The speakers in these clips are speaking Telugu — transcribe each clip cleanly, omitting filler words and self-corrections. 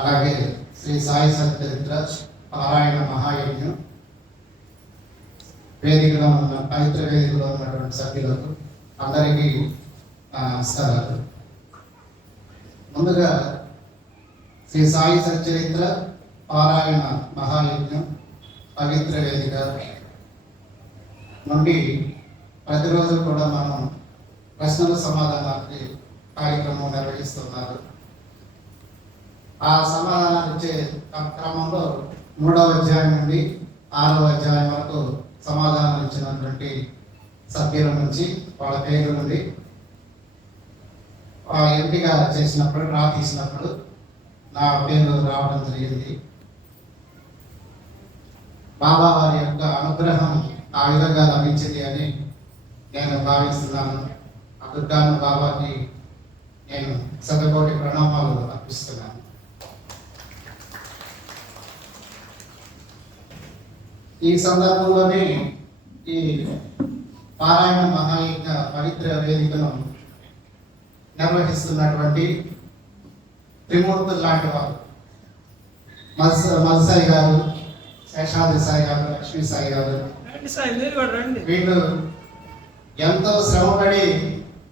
అలాగే శ్రీ సాయి సత్యచరిత్ర పారాయణ మహాయజ్ఞం వేదికలో ఉన్న పవిత్ర వేదికలో ఉన్నటువంటి సభ్యులకు అందరికీ నమస్కారాలు. ముందుగా శ్రీ సాయి సత్యచరిత్ర పారాయణ మహాయజ్ఞం పవిత్ర వేదిక నుండి ప్రతిరోజు కూడా మనం ప్రశ్నల సమాధానానికి కార్యక్రమం నిర్వహిస్తున్నారు. ఆ సమాధానాలు ఇచ్చే క్రమంలో 3వ అధ్యాయం నుండి 6వ అధ్యాయం వరకు సమాధానాలు ఇచ్చినటువంటి సభ్యుల నుంచి వాళ్ళ పేరు నుండి ఎంపిక చేసినప్పుడు డ్రా తీసినప్పుడు నా పేరు రావడం జరిగింది. బాబా వారి యొక్క అనుగ్రహం ఆ విధంగా లభించింది అని నేను భావిస్తున్నాను. అందుకు బాబాకి నేను శతకోటి ప్రణామాలు అర్పిస్తున్నాను. ఈ సందర్భంలోనే ఈ పారాయణ మహాయజ్ఞ పవిత్ర వేదికను నిర్వహిస్తున్నటువంటి త్రిమూర్తులు లాంటి వారు మధుసాయి గారు, శేషాద్రి సాయి గారు, లక్ష్మీ సాయి గారు, వీళ్ళు ఎంతో శ్రమపడి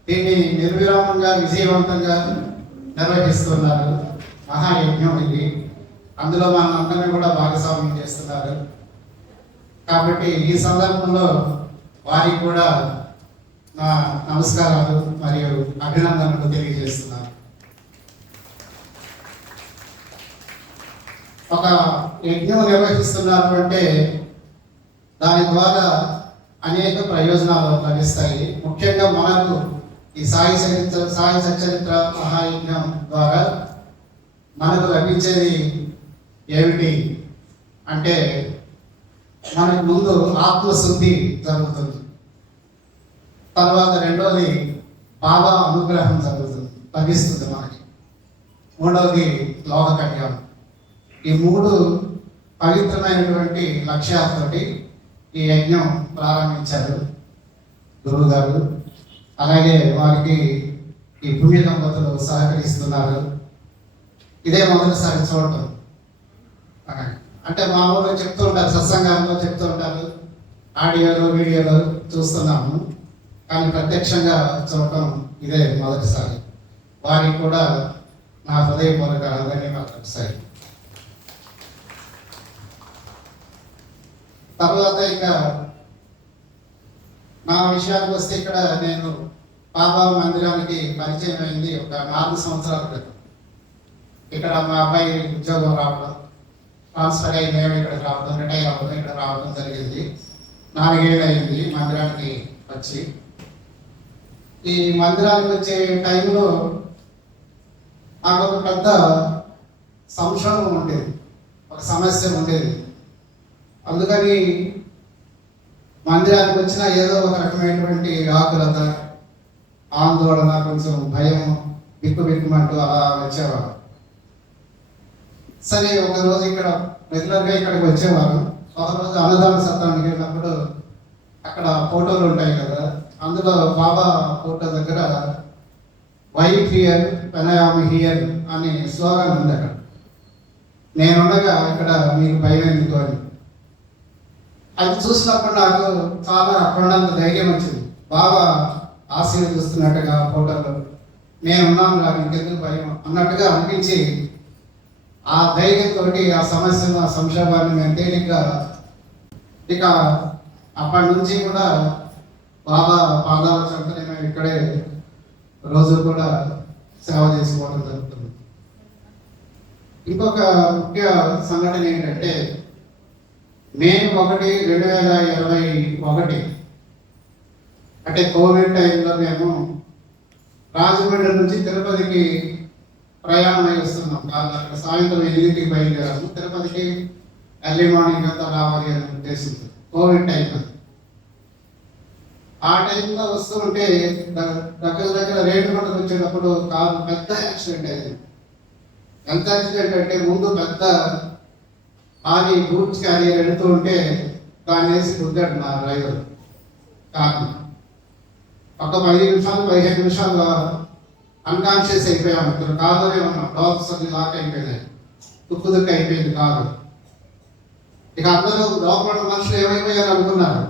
దీన్ని నిర్విరామంగా విజయవంతంగా నిర్వహిస్తున్నారు. మహాయజ్ఞం ఇది, అందులో మన అందరినీ కూడా భాగస్వామ్యం చేస్తున్నారు. కాబట్టి ఈ సందర్భంలో వారికి కూడా నా నమస్కారాలు మరియు అభినందనలు తెలియజేస్తున్నాను. ఒక యజ్ఞం నిర్వహిస్తున్నారు అంటే దాని ద్వారా అనేక ప్రయోజనాలు లభిస్తాయి. ముఖ్యంగా మనకు ఈ సాయి సచ్చరిత్ర మహాయజ్ఞం ద్వారా మనకు లభించేది ఏమిటి అంటే, మనకు ముందు ఆత్మశుద్ధి జరుగుతుంది. తర్వాత రెండోది బాబా అనుగ్రహం జరుగుతుంది, లభిస్తుంది మనకి. మూడవది లోక కళ్యాణం. ఈ 3 పవిత్రమైనటువంటి లక్ష్యాలతోటి ఈ యజ్ఞం ప్రారంభించారు గురువు గారు. అలాగే వారికి ఈ పుణ్య దంపతులు సహకరిస్తున్నారు. ఇదే మొదటిసారి చూడటం. అంటే మామూలుగా చెప్తూ ఉంటారు, సత్సంగాల్లో చెప్తూ ఉంటారు, ఆడియోలో వీడియోలో చూస్తున్నాము, కానీ ప్రత్యక్షంగా చూడటం ఇదే మొదటిసారి. వారికి కూడా నా హృదయపూర్వక ధన్యవాదాలు సాయి. తర్వాత ఇక నా విషయానికి వస్తే, ఇక్కడ నేను బాబా మందిరానికి పరిచయం అయింది ఒక 4 సంవత్సరాల క్రితం. ఇక్కడ మా అబ్బాయి ఉద్యోగం రావడం, ట్రాన్స్ఫర్ అయ్యి మేము ఇక్కడికి రావడం, రిటైర్ అవ్వడం, ఇక్కడ రావడం జరిగింది. 4 ఏళ్ళు అయింది మందిరానికి వచ్చి. ఈ మందిరానికి వచ్చే టైంలో నాకు ఒక పెద్ద సంక్షోభం ఉండేది, ఒక సమస్య ఉండేది. అందుకని మందిరానికి వచ్చిన ఏదో ఒక రకమైనటువంటి ఆకులత, ఆందోళన, కొంచెం భయం, బిక్కుమంటూ అలా వచ్చేవారు. సరే, ఒకరోజు ఇక్కడ రెగ్యులర్గా ఇక్కడికి వచ్చేవారు. ఒకరోజు అన్నదాన సత్రానికి వెళ్ళినప్పుడు అక్కడ ఫోటోలు ఉంటాయి కదా, అందులో బాబా ఫోటో దగ్గర వైట్ హియర్ పెనయామ హియర్ అనే స్లోగన్ ఉంది. అక్కడ నేనుండగా ఇక్కడ మీకు భయం ఎందుకు అని. అది చూసినప్పుడు నాకు చాలా అప్పుడంత ధైర్యం వచ్చింది. బాబా ఆశీర్వదిస్తున్నట్టుగా ఫోటోలో నేనున్నాను, నాకు ఇంకెందుకు భయం అన్నట్టుగా అనిపించి, ఆ ధైర్యంతో ఆ సమస్యను, ఆ సంక్షోభాన్ని నేను తేలిగ్గా ఇక అప్పటి నుంచి కూడా బాబా పాదాల చెంతనే మేము ఇక్కడే రోజు కూడా సేవ చేసుకోవడం జరుగుతుంది. ఇంకొక ముఖ్య సంఘటన ఏంటంటే, మే 1, 2021 అంటే కోవిడ్ టైంలో మేము రాజమండ్రి నుంచి తిరుపతికి ప్రయాణం అయి వస్తున్నాం. సాయంత్రం 8కి బయలుదేరాము. తిరుపతికి ఎర్లీ మార్నింగ్ అంతా రావాలి అనే ఉద్దేశంతో, కోవిడ్ టైంలో. ఆ టైంలో వస్తూ ఉంటే దగ్గర రేణుగుంటకు వచ్చేటప్పుడు కారు పెద్ద యాక్సిడెంట్ అయింది. ఎంత యాక్సిడెంట్ అంటే, ముందు పెద్ద భారీ గూడ్స్ క్యారియర్ వెళుతూ ఉంటే దాన్ని వేసి గుద్దాడు నా డ్రైవర్ కారు. ఒక 10 నిమిషాలు 15 నిమిషాలు అన్కాన్షియస్ అయిపోయాము. కార్లోనే ఉన్నాం, డోర్స్ అన్ని లాక్ అయిపోయినాయి. తుక్కు అయిపోయింది కాదు. ఇక అందరూ లోపల మనుషులు ఏమైపోయారు అనుకున్నారు.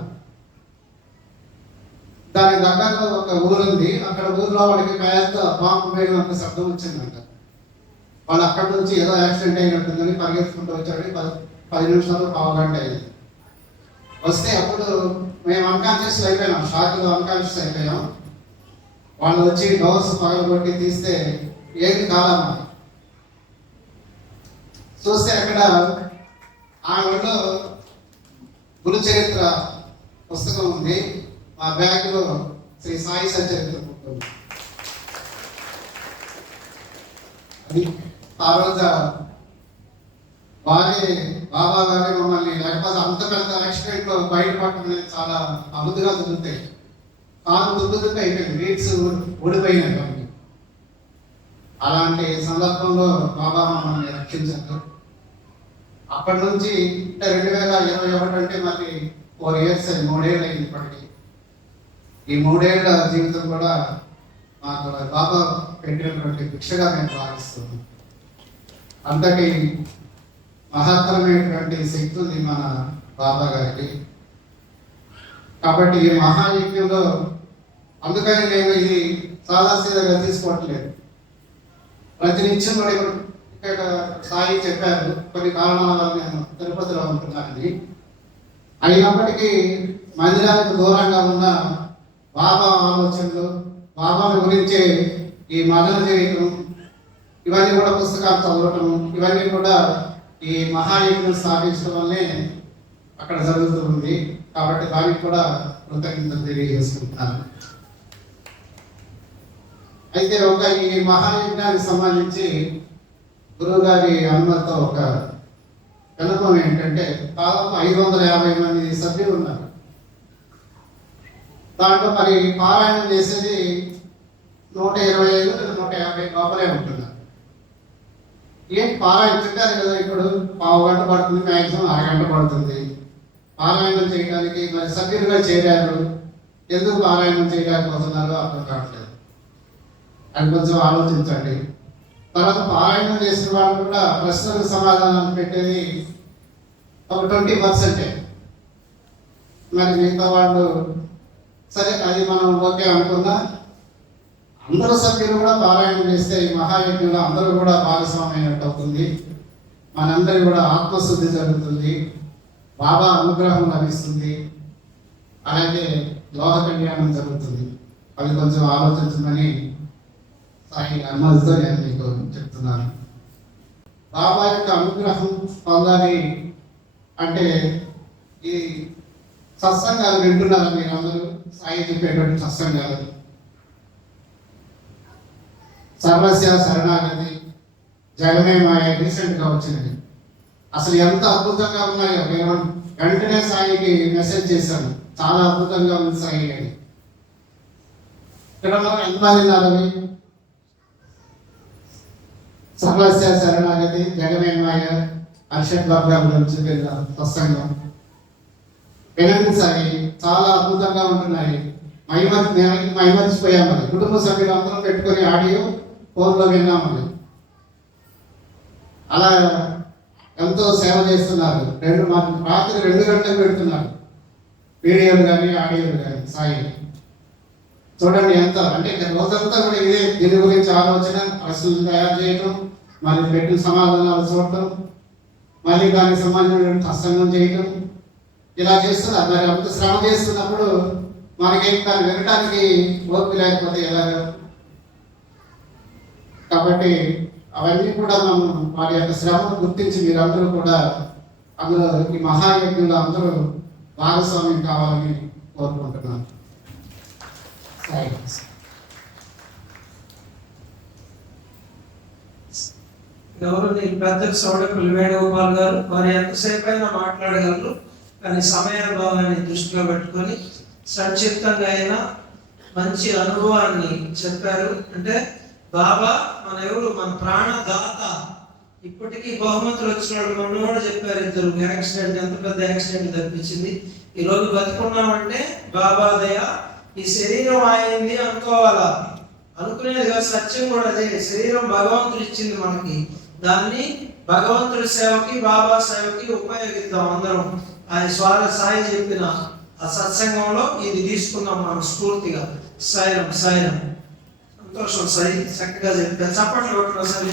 దాని దగ్గరలో ఒక ఊరుంది, అక్కడ ఊరిలో వాడికి పెద్ద బాంబు వేయడంత శబ్దం వచ్చిందంట. వాళ్ళు అక్కడి నుంచి ఏదో యాక్సిడెంట్ అయినట్టుందని పరిగెత్తుకుంటూ వచ్చాడు. 10 నిమిషాలు పావుగంట అయింది. వస్తే అప్పుడు మేము అన్కాన్షియస్ అయిపోయాం, షాక్లో అన్కాన్షియస్ అయిపోయాం. వాళ్ళు వచ్చి డోర్స్ పగలగొట్టి తీస్తే ఏది కాదమ్మా. చూస్తే అక్కడ ఆ ఊళ్ళో గురు చరిత్ర పుస్తకం ఉంది, మా బ్యాగ్లో శ్రీ సాయి సచరిత్ర ఉంటుంది. అది ఆ రోజు బాబా గారి మమ్మల్ని, లేకపోతే అంత పెద్ద యాక్సిడెంట్ లో బయటపడటం అనేది చాలా అబుద్ధిగా జరుగుతాయి. కాలు దుద్దుగా అయిపోయింది, రీడ్స్ ఊడిపోయినాయి. అలాంటి సందర్భంలో బాబా మమ్మల్ని రక్షించారు. అప్పటి నుంచి 2021 అంటే మళ్ళీ 4 years అయింది, 3 ఏళ్ళు అయింది ఇప్పటికి. ఈ 3 ఏళ్ల జీవితం కూడా మాకు బాబా పెట్టినటువంటి భిక్షగా మేము భావిస్తున్నాం. అంతటి మహత్తరమైనటువంటి శక్తి ఉంది మన బాబా గారికి. కాబట్టి ఈ మహాయజ్ఞంలో అందుకని నేను ఇది సాదాసీదాగా తీసుకోవట్లేదు. ప్రతినిత్యం కూడా ఇక్కడ సాయి చెప్పారు, కొన్ని కారణాల వల్ల నేను తిరుపతిలో ఉంటున్నానని. అయినప్పటికీ మందిరానికి దూరంగా ఉన్న బాబా ఆలోచనలు, బాబాను గురించే ఈ మదన జీవితం, ఇవన్నీ కూడా పుస్తకాలు చదవటం, ఇవన్నీ కూడా ఈ మహాయజ్ఞం స్థాపించడం వల్లే అక్కడ జరుగుతూ ఉంది. కాబట్టి దానికి కూడా కృతజ్ఞతలు తెలియజేసుకుంటున్నాను. అయితే ఈ మహాయజ్ఞానికి సంబంధించి గురువు గారి అనుమతితో ఒక విన్నపం ఏంటంటే, దాదాపు 550 మంది సభ్యులు ఉన్నారు. దాంట్లో మరి పారాయణం చేసేది 125 150 లోపలే ఉంటున్నారు. ఏంటి పారాయణం చెప్పారు కదా, ఇప్పుడు పావు గంట పడుతుంది, మ్యాక్సిమం అరగంట పడుతుంది పారాయణం చేయడానికి. మరి సభ్యులుగా చేరారు, ఎందుకు పారాయణం చేయలేకపోతున్నారో అర్థం కావట్లేదు. అది కొంచెం ఆలోచించండి. తర్వాత పారాయణం చేసిన వాళ్ళు కూడా ప్రశ్నలకు సమాధానం పెట్టేది ఒక 20%. మరి మిగతా వాళ్ళు సరే అది మనం ఓకే అనుకున్నా, అందరూ సభ్యులు కూడా పారాయణం చేస్తే ఈ మహాయజ్ఞంలో అందరూ కూడా భాగస్వామైనట్టు అవుతుంది. మనందరి కూడా ఆత్మశుద్ధి జరుగుతుంది, బాబా అనుగ్రహం లభిస్తుంది, అలాగే లోక కళ్యాణం జరుగుతుంది. అది కొంచెం ఆలోచించమని సాయి అనుమతితో నేను మీకు చెప్తున్నాను. బాబా యొక్క అనుగ్రహం పొందాలి అంటే ఈ సత్సంగాలు వింటున్నారు మీరు అందరూ. సాయి చెప్పేటువంటి సత్సంగాలు, సర్వస్య శరణాగతి, జగమే మాయ రీసెంట్గా వచ్చినది. అసలు ఎంత అద్భుతంగా ఉన్నాయో. నేను వెంటనే సాయికి మెసేజ్ చేశాను, చాలా అద్భుతంగా ఉంది సాయి అని. ఇక్కడ ఎంతమంది ఉన్నారవి? సర్వస్య శరణాగతి, జగమే మాయ, అర్షద్ బాబా గురించి సత్సంగం వినండి సాయి, చాలా అద్భుతంగా ఉంటున్నాయి. మైమర్చిపోయాం. మరి కుటుంబ సభ్యులు అందరం పెట్టుకొని ఆడియో ఫోన్లో విన్నామని అలా ఎంతో సేవ చేస్తున్నారు. రాత్రి 2 గంటలకు పెడుతున్నారు వీడియోలు కానీ ఆడియోలు కానీ. సాయి చూడండి ఎంత అంటే రోజంతా కూడా ఇదే, దీని గురించి ఆలోచన, ప్రశ్నలు తయారు చేయటం, మళ్ళీ పెట్టిన సమాధానాలు చూడటం, మళ్ళీ దానికి సంబంధించిన సత్సంగం చేయటం, ఇలా చేస్తున్నారు. మరి అంత శ్రమ చేస్తున్నప్పుడు మనకేం దాన్ని వినడానికి ఓపిక లేకపోతే ఎలాగా? కాబట్టి అవన్నీ కూడా మనం వారి యొక్క శ్రమను గుర్తించి మీరందరూ కూడా అందులో ఈ మహాయజ్ఞంలో అందరూ భాగస్వామ్యం కావాలని కోరుకుంటున్నాను. గౌరవనీయులు పెద్దకు సౌడకులు వేణుగోపాల్ గారు, వారు ఎంతసేపు అయినా మాట్లాడగలరు, కానీ సమయాభావాన్ని దృష్టిలో పెట్టుకొని సంక్షిప్తంగా అయినా మంచి అనుభవాన్ని చెప్పారు. అంటే బాబా మన ఎవరు, మన ప్రాణదాత. ఇప్పటికీ బహుమతులు వచ్చిన వాళ్ళు మనోడు చెప్పారు, 2 యాక్సిడెంట్, ఎంత పెద్ద యాక్సిడెంట్ తప్పించింది. ఈరోజు బతుకున్నామంటే బాబా దయ. ఈ శరీరం అయింది అనుకోవాలా, అనుకునేది కాదు, సత్యం కూడా అదే. శరీరం భగవంతుడు ఇచ్చింది మనకి, దాన్ని భగవంతుడి సేవకి బాబా సేవకి ఉపయోగిద్దాం అందరం. ఆయన సాయి చెప్పిన ఆ సత్సంగంలో ఇది తీసుకున్నాం మనం స్ఫూర్తిగా. సాయిరం సాయిరం. సంతోషం సాయి, చక్కగా చెప్పారు. చప్పట్లు కొట్టడం సార్.